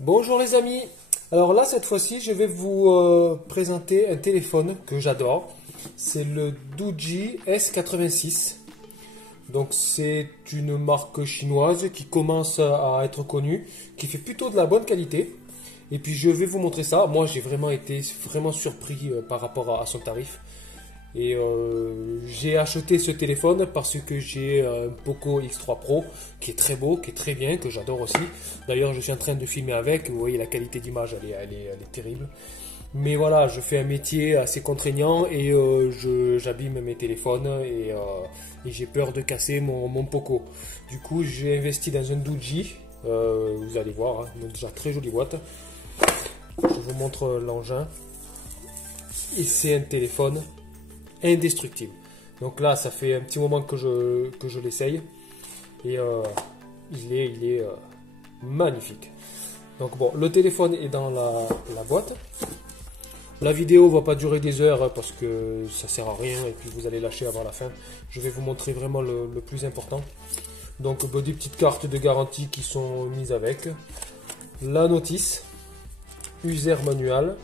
Bonjour les amis. Alors là, cette fois-ci, je vais vous présenter un téléphone que j'adore. C'est le Doogee S86. Donc c'est une marque chinoise qui commence à être connue, qui fait plutôt de la bonne qualité. Et puis je vais vous montrer ça. Moi, j'ai vraiment été surpris par rapport à son tarif. Et j'ai acheté ce téléphone parce que j'ai un Poco X3 Pro qui est très beau, qui est très bien, que j'adore aussi. D'ailleurs, je suis en train de filmer avec. Vous voyez, la qualité d'image, elle est terrible. Mais voilà, je fais un métier assez contraignant et j'abîme mes téléphones et j'ai peur de casser mon Poco. Du coup, j'ai investi dans un Doogee. Vous allez voir, hein, déjà très jolie boîte. Je vous montre l'engin. Et c'est un téléphone indestructible. Donc là, ça fait un petit moment que je l'essaye et il est magnifique. Donc bon, le téléphone est dans la boîte. La vidéo va pas durer des heures parce que ça sert à rien et puis vous allez lâcher avant la fin. Je vais vous montrer vraiment le plus important. Donc des petites cartes de garantie qui sont mises avec. La notice, user manual.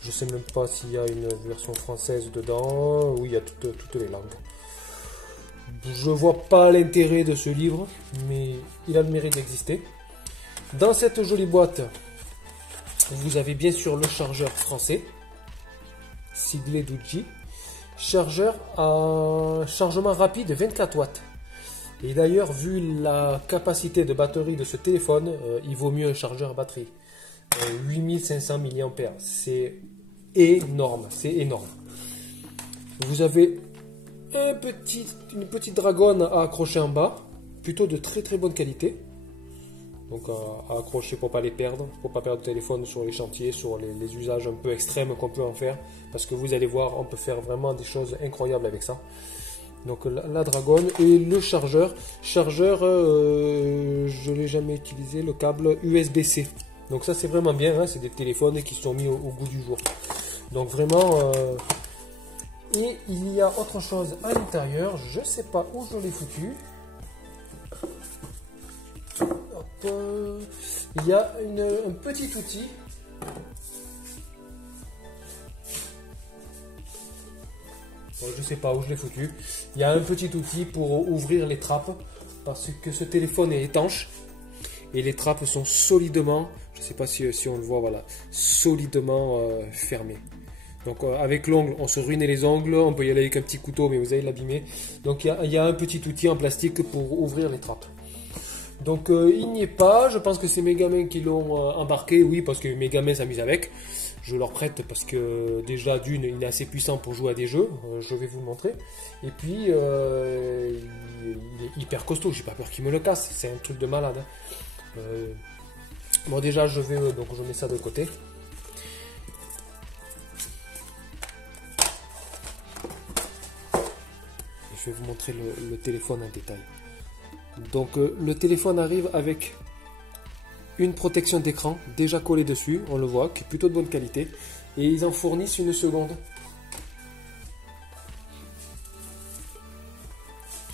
Je sais même pas s'il y a une version française dedans. Oui, il y a toutes les langues. Je vois pas l'intérêt de ce livre, mais il a le mérite d'exister. Dans cette jolie boîte, vous avez bien sûr le chargeur français, siglé Doogee. Chargeur à chargement rapide 24 watts. Et d'ailleurs, vu la capacité de batterie de ce téléphone, il vaut mieux un chargeur à batterie. 8500 mAh. C'est énorme, c'est énorme. Vous avez une petite dragonne à accrocher en bas, plutôt de très bonne qualité. Donc à accrocher pour pas les perdre, pour pas perdre le téléphone sur les chantiers, sur les usages un peu extrêmes qu'on peut en faire. Parce que vous allez voir, on peut faire vraiment des choses incroyables avec ça. Donc la dragonne et le chargeur. Chargeur, je l'ai jamais utilisé, le câble USB-C. Donc ça c'est vraiment bien, hein, c'est des téléphones qui sont mis au goût du jour. Donc vraiment, et il y a autre chose à l'intérieur, je sais pas où je l'ai foutu. Hop, il y a un petit outil. Bon, je sais pas où je l'ai foutu. Il y a un petit outil pour ouvrir les trappes parce que ce téléphone est étanche et les trappes sont solidement, je sais pas si on le voit, voilà, solidement fermées. Donc avec l'ongle, on se ruinait les ongles, on peut y aller avec un petit couteau, mais vous allez l'abîmer. Donc il y a un petit outil en plastique pour ouvrir les trappes. Donc il n'y est pas, je pense que c'est mes gamins qui l'ont embarqué, oui, parce que mes gamins s'amusent avec. Je leur prête parce que déjà d'une, il est assez puissant pour jouer à des jeux, je vais vous le montrer. Et puis il est hyper costaud, j'ai pas peur qu'il me le casse, c'est un truc de malade. Bon déjà donc je mets ça de côté. Je vais vous montrer le téléphone en détail. Donc le téléphone arrive avec une protection d'écran déjà collée dessus, on le voit, qui est plutôt de bonne qualité. Et ils en fournissent une seconde.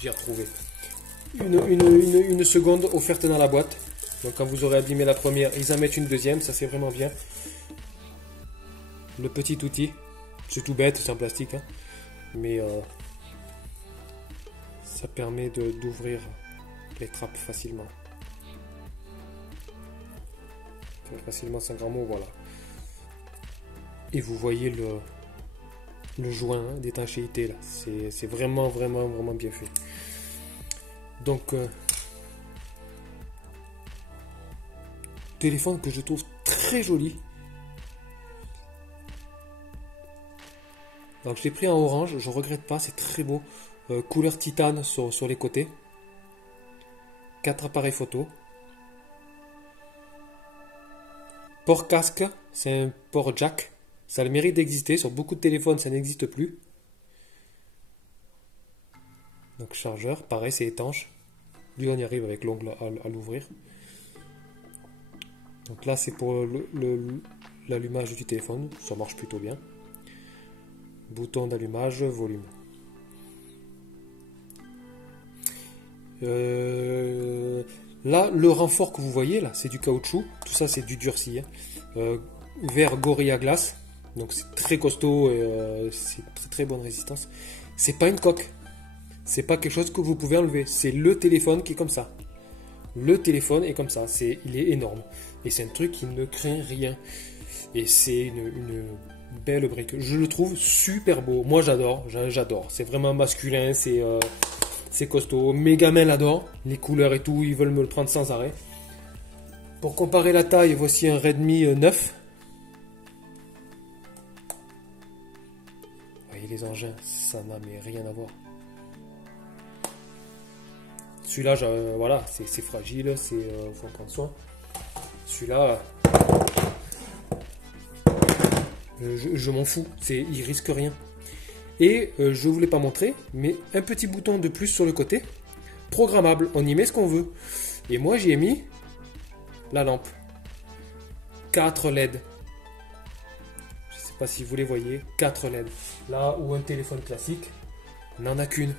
J'ai retrouvé. Une seconde offerte dans la boîte. Donc quand vous aurez abîmé la première, ils en mettent une deuxième, ça c'est vraiment bien. Le petit outil, c'est tout bête, c'est en plastique, hein. Mais ça permet d'ouvrir les trappes facilement. Facilement, c'est un grand mot, voilà. Et vous voyez le joint, hein, d'étanchéité là, c'est vraiment bien fait. Donc téléphone que je trouve très joli. Donc je l'ai pris en orange, je regrette pas, c'est très beau. Couleur titane sur les côtés. 4 appareils photo. Port casque, c'est un port jack. Ça a le mérite d'exister. Sur beaucoup de téléphones, ça n'existe plus. Donc chargeur, pareil, c'est étanche. Lui, on y arrive avec l'ongle à l'ouvrir. Donc là, c'est pour l'allumage du téléphone. Ça marche plutôt bien. Bouton d'allumage, volume. Là, le renfort que vous voyez, là, c'est du caoutchouc. Tout ça, c'est du durci. Vert Gorilla Glass. Donc, c'est très costaud et c'est très très bonne résistance. C'est pas une coque. C'est pas quelque chose que vous pouvez enlever. C'est le téléphone qui est comme ça. Le téléphone est comme ça. Il est énorme. Et c'est un truc qui ne craint rien. Et c'est une belle brique. Je le trouve super beau. Moi, j'adore. J'adore. C'est vraiment masculin. C'est costaud. Mes gamins l'adorent. Les couleurs et tout, ils veulent me le prendre sans arrêt. Pour comparer la taille, voici un Redmi 9. Vous voyez les engins, ça n'a mais rien à voir. Celui-là, voilà, c'est fragile, faut en prendre soin. Celui-là, je m'en fous, il risque rien. Et je ne vous l'ai pas montré, mais un petit bouton de plus sur le côté, programmable, on y met ce qu'on veut. Et moi j'y ai mis la lampe. 4 LED. Je ne sais pas si vous les voyez, 4 LED. Là où un téléphone classique n'en a qu'une.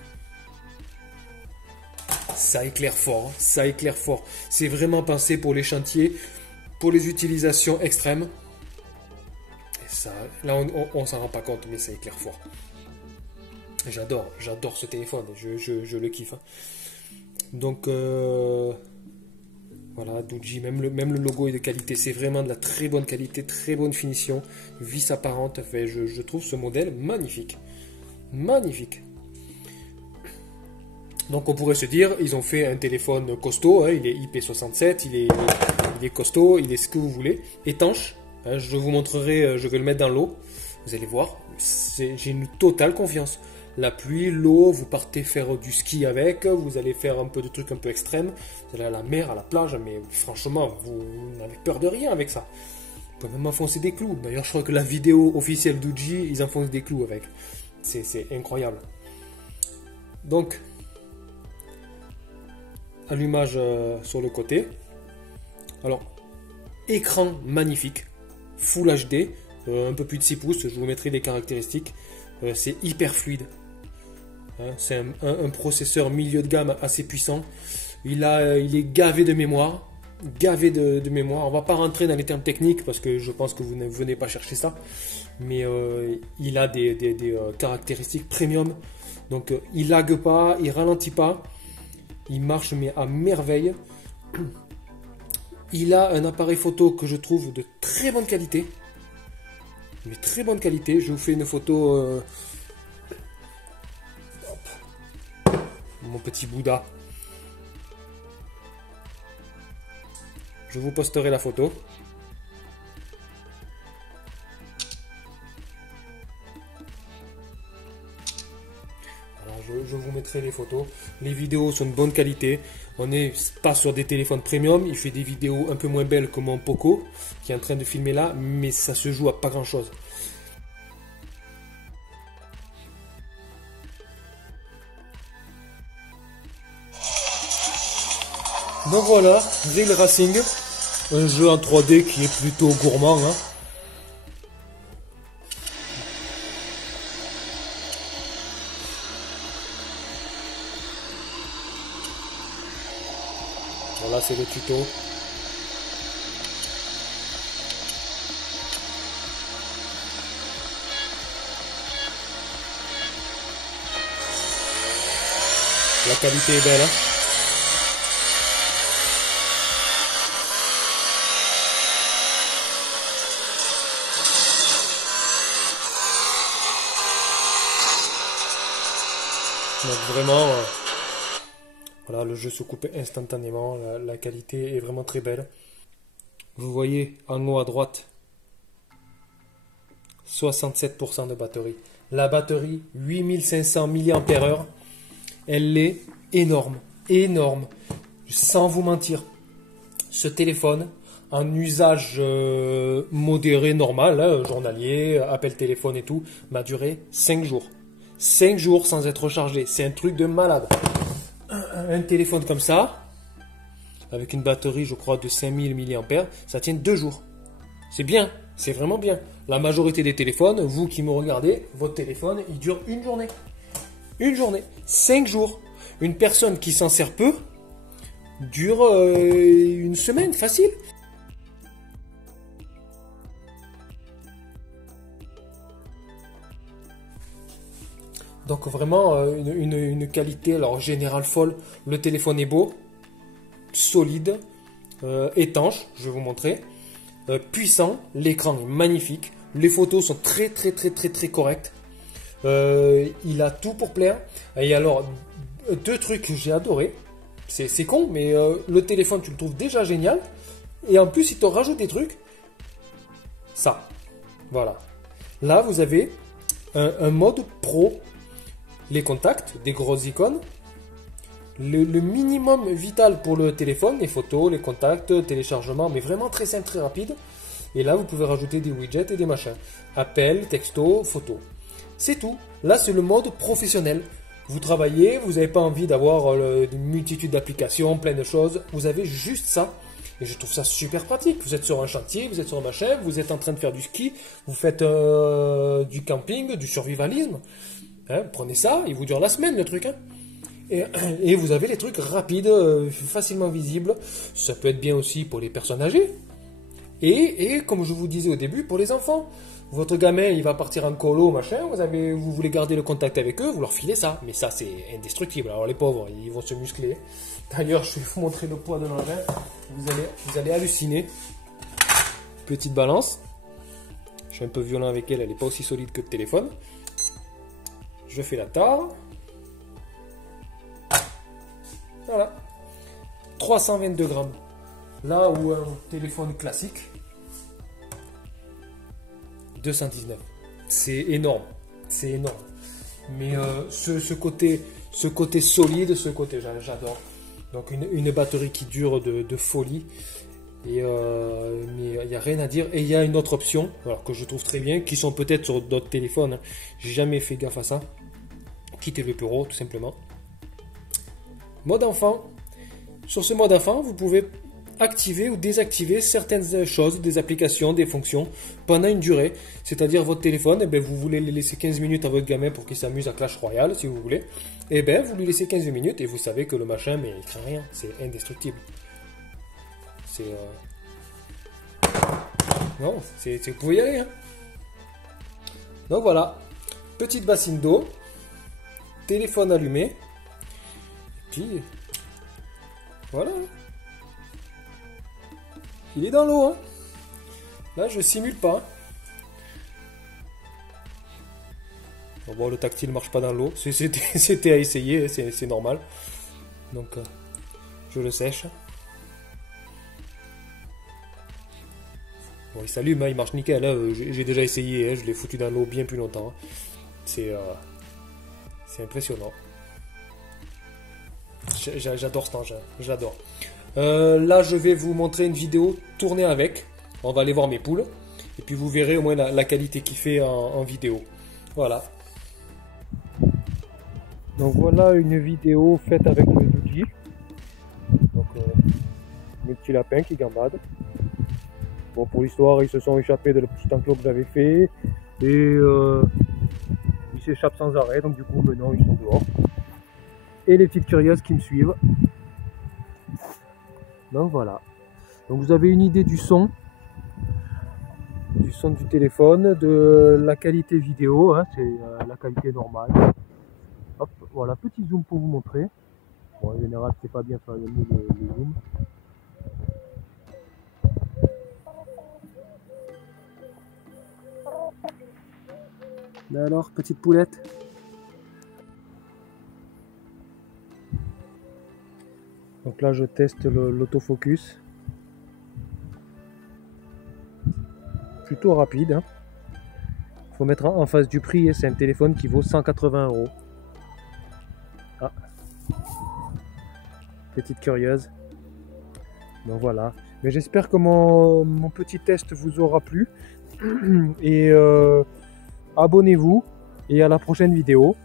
Ça éclaire fort, ça éclaire fort. C'est vraiment pensé pour les chantiers, pour les utilisations extrêmes. Et ça, là on s'en rend pas compte, mais ça éclaire fort. J'adore ce téléphone, je le kiffe. Hein. Donc voilà, Doogee, même le logo est de qualité, c'est vraiment de la très bonne qualité, très bonne finition, vis apparente. Enfin, je trouve ce modèle magnifique, magnifique. Donc on pourrait se dire, ils ont fait un téléphone costaud, hein, il est IP67, il est costaud, il est ce que vous voulez, étanche. Hein, je vous montrerai, je vais le mettre dans l'eau, vous allez voir, j'ai une totale confiance. La pluie, l'eau, vous partez faire du ski avec, vous allez faire un peu de trucs un peu extrêmes, vous allez à la mer, à la plage, mais franchement, vous n'avez peur de rien avec ça. Vous pouvez même enfoncer des clous. D'ailleurs, je crois que la vidéo officielle Doogee, ils enfoncent des clous avec. C'est incroyable. Donc, allumage sur le côté. Alors, écran magnifique, Full HD, un peu plus de 6 pouces, je vous mettrai les caractéristiques. C'est hyper fluide. Hein, c'est un processeur milieu de gamme assez puissant. Il est gavé de mémoire. Gavé de mémoire. On va pas rentrer dans les termes techniques parce que je pense que vous ne venez pas chercher ça. Mais il a des caractéristiques premium. Donc il lague pas, il ralentit pas. Il marche mais à merveille. Il a un appareil photo que je trouve de très bonne qualité. Mais très bonne qualité. Je vous fais une photo. Mon petit Bouddha. Je vous posterai la photo. Je vous mettrai les photos. Les vidéos sont de bonne qualité. On n'est pas sur des téléphones premium. Il fait des vidéos un peu moins belles que mon Poco qui est en train de filmer là, mais ça se joue à pas grand chose. Donc voilà, Real Racing, un jeu en 3D qui est plutôt gourmand. Hein. Voilà, c'est le tuto. La qualité est belle. Hein. Donc vraiment, voilà, le jeu se coupe instantanément, la qualité est vraiment très belle. Vous voyez en haut à droite, 67% de batterie. La batterie, 8500 mAh, elle est énorme, énorme. Sans vous mentir, ce téléphone, en usage modéré, normal, hein, journalier, appel téléphone et tout, m'a duré 5 jours. 5 jours sans être rechargé, c'est un truc de malade. Un téléphone comme ça, avec une batterie je crois de 5000 mAh, ça tient 2 jours. C'est bien, c'est vraiment bien. La majorité des téléphones, vous qui me regardez, votre téléphone il dure une journée. Une journée, 5 jours. Une personne qui s'en sert peu, dure une semaine, facile. Donc vraiment une qualité alors générale folle. Le téléphone est beau, solide, étanche, je vais vous montrer, puissant, l'écran est magnifique, les photos sont très correctes. Il a tout pour plaire. Et alors, deux trucs que j'ai adoré, c'est con, mais le téléphone tu le trouves déjà génial, et en plus il te rajoute des trucs, ça, voilà. Là vous avez un mode pro, les contacts, des grosses icônes, le minimum vital pour le téléphone, les photos, les contacts, téléchargement, mais vraiment très simple, très rapide. Et là, vous pouvez rajouter des widgets et des machins. Appel, texto, photo. C'est tout. Là, c'est le mode professionnel. Vous travaillez, vous n'avez pas envie d'avoir une multitude d'applications, plein de choses. Vous avez juste ça. Et je trouve ça super pratique. Vous êtes sur un chantier, vous êtes sur un machin, vous êtes en train de faire du ski, vous faites du camping, du survivalisme. Hein, prenez ça, il vous dure la semaine le truc. Hein. Et vous avez les trucs rapides, facilement visibles. Ça peut être bien aussi pour les personnes âgées. Et comme je vous disais au début, pour les enfants. Votre gamin, il va partir en colo, machin, vous voulez garder le contact avec eux, vous leur filez ça. Mais ça, c'est indestructible. Alors les pauvres, ils vont se muscler. D'ailleurs, je vais vous montrer le poids de l'engin. Vous allez halluciner. Petite balance. Je suis un peu violent avec elle, elle n'est pas aussi solide que le téléphone. Je fais la tare. Voilà. 322 grammes. Là où un téléphone classique, 219. C'est énorme. C'est énorme. Mais ce côté solide, ce côté, j'adore. Donc une batterie qui dure de folie. Et mais il n'y a rien à dire. Et il y a une autre option, alors que je trouve très bien, qui sont peut-être sur d'autres téléphones. Hein. J'ai jamais fait gaffe à ça. Quittez le bureau, tout simplement. Mode enfant. Sur ce mode enfant, vous pouvez activer ou désactiver certaines choses, des applications, des fonctions, pendant une durée. C'est-à-dire votre téléphone, eh bien, vous voulez le laisser 15 minutes à votre gamin pour qu'il s'amuse à Clash Royale, si vous voulez. Et bien, vous lui laissez 15 minutes et vous savez que le machin, mais il craint rien, c'est indestructible. C'est... Non, vous pouvez y aller. Hein. Donc voilà, petite bassine d'eau, téléphone allumé, et puis voilà. Il est dans l'eau. Hein. Là, je simule pas. Bon, le tactile marche pas dans l'eau. C'était à essayer, c'est normal. Donc, je le sèche. Bon, il s'allume, hein, il marche nickel. Hein. J'ai déjà essayé, hein, je l'ai foutu dans l'eau bien plus longtemps. Hein. C'est impressionnant. J'adore cet engin, j'adore. Là, je vais vous montrer une vidéo tournée avec. On va aller voir mes poules. Et puis, vous verrez au moins la qualité qu'il fait en vidéo. Voilà. Donc, voilà une vidéo faite avec le Doogee. Donc, mes petits lapins qui gambadent. Bon, pour l'histoire, ils se sont échappés de le petit enclos que j'avais fait. Et ils s'échappent sans arrêt. Donc, du coup, maintenant, ils sont dehors. Et les petites curieuses qui me suivent. Donc voilà. Donc vous avez une idée du son du téléphone, de la qualité vidéo, hein, c'est la qualité normale. Hop, voilà, petit zoom pour vous montrer. Bon, en général, c'est pas bien faire le zoom. Alors, petite poulette. Donc là, je teste l'autofocus. Plutôt rapide. Hein. Faut mettre en face du prix. C'est un téléphone qui vaut 180 €. Ah. Petite curieuse. Donc voilà. Mais j'espère que mon petit test vous aura plu. Et abonnez-vous. Et à la prochaine vidéo.